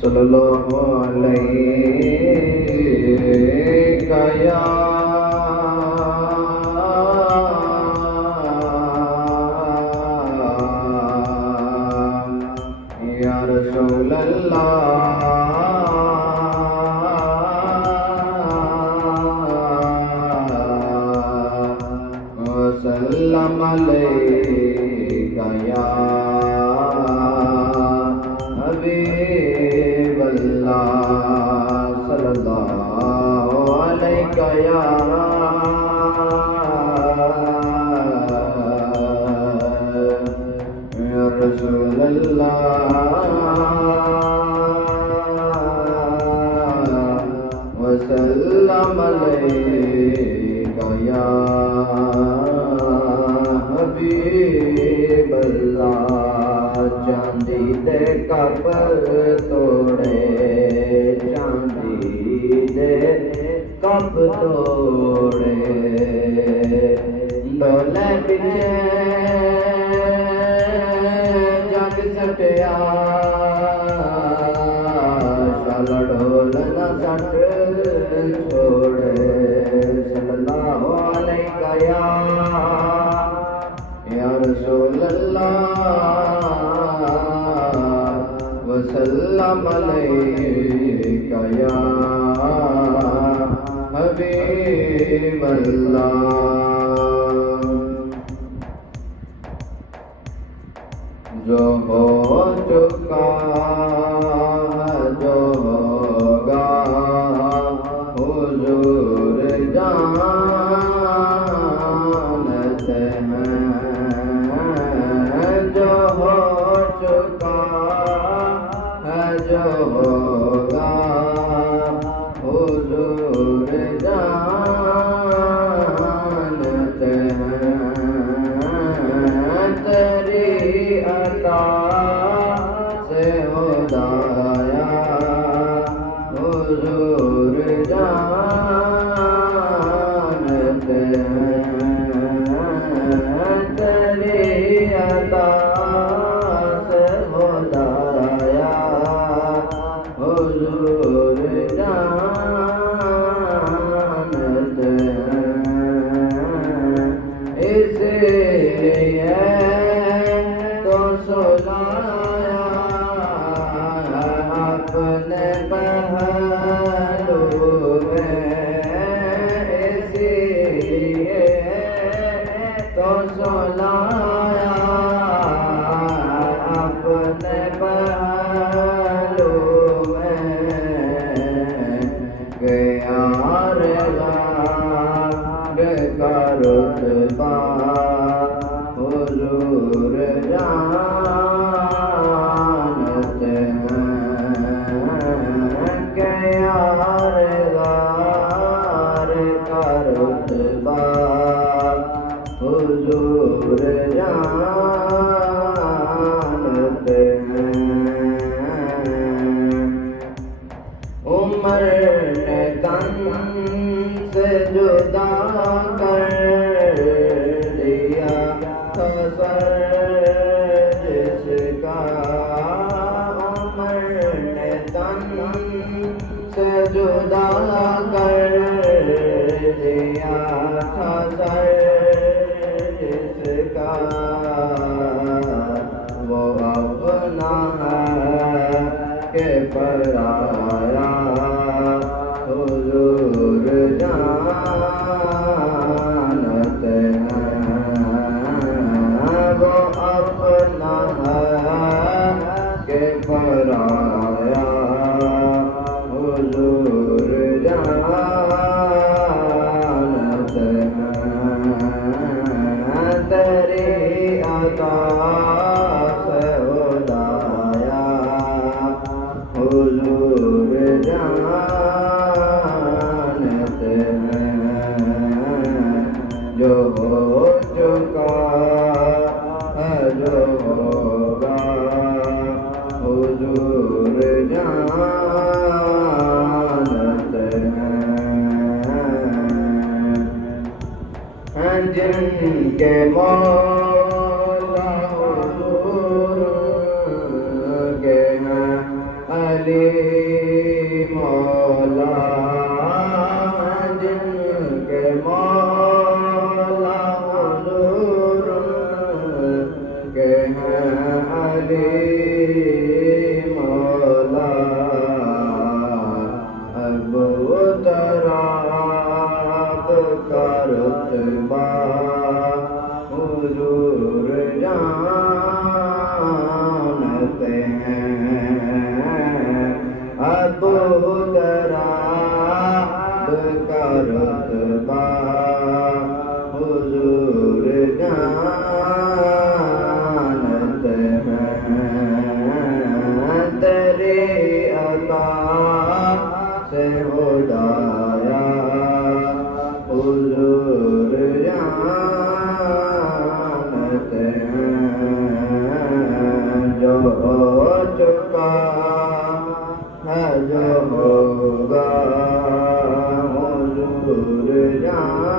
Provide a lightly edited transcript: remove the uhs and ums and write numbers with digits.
सल्लल्लाहु अलैका या रसूल अल्लाह वसल्लम अलैका या हबीब अल्लाह सल्लल्लाहु अलैका या रसूल अल्लाह वसल्लम अलैका या हबीब अल्लाह। चांदी दे कप तोड़े, चांदी दे कप तोड़े, डोले पिछे जग सटिया, शाल ढोल न सट छोड़े। सल्लल्लाहु अलैका या रसूल अल्लाह वसल्लम अलैका या हबीब अल्लाह। जो हो चुका जो होगा हुजूर जानते हैं। जो हो चुका है जो होगा हुजूर जानते हैं। तेरी अता से खुदाया हुजूर जानते हैं। तेरी अता से खुदाया हुजूर जानते हैं। इसलिए तो सुनाया अपने पहलू में, इसलिए तो सुनाया अपने पहलू में। गया का रुतबा हुजूर जानते हैं। गया का रुतबा हुजूर जानते हैं। उमर ने तन से जुदा कर दिया था सर जिसका। उमर ने तन से जुदा कर दिया था सर जिसका। वो अपना है के पराया हुजूर जानते हैं। वो अपना है के पराया हुजूर जानते हैं। तेरी अता से खुदाया हुजूर जानते हैं। जो हो चुका है जो होगा हुजूर जानते हैं। जिनके मौला हुजूर के हैं अली शराब का रुतबा हुजूर जानत हैं तेरी अता से खुदाया हुजूर जानत हैं जो हो चुका है जो होगा हुजूर जानत